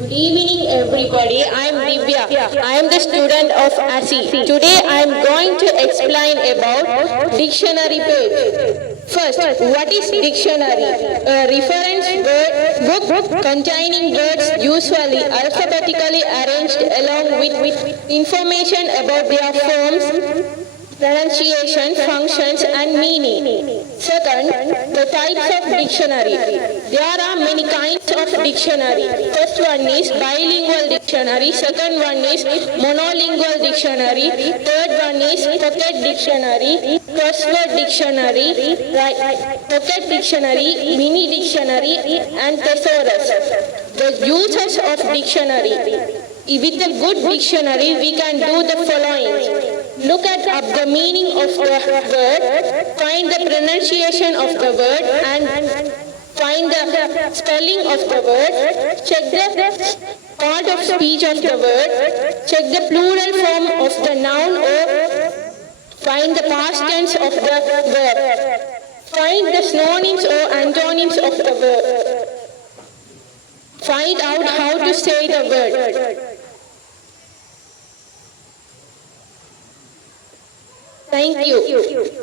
Good evening, everybody. I am Divya. I am the student of ASI. Today I am going to explain about dictionary page. First, what is dictionary? A reference book containing words usually alphabetically arranged along with information about their forms, pronunciation, functions and meaning. Second, the types of dictionary. There are many kinds of dictionary. First one is bilingual dictionary. Second one is monolingual dictionary. Third one is pocket dictionary, crossword dictionary, pocket dictionary, mini dictionary and thesaurus. The uses of dictionary. With a good dictionary, we can do the following. Look up the meaning of the word, find the pronunciation of the word and find the spelling of the word, check the part of speech of the word, check the plural form of the noun or find the past tense of the verb, find the synonyms or antonyms of the word, find out how to say the word. Thank you.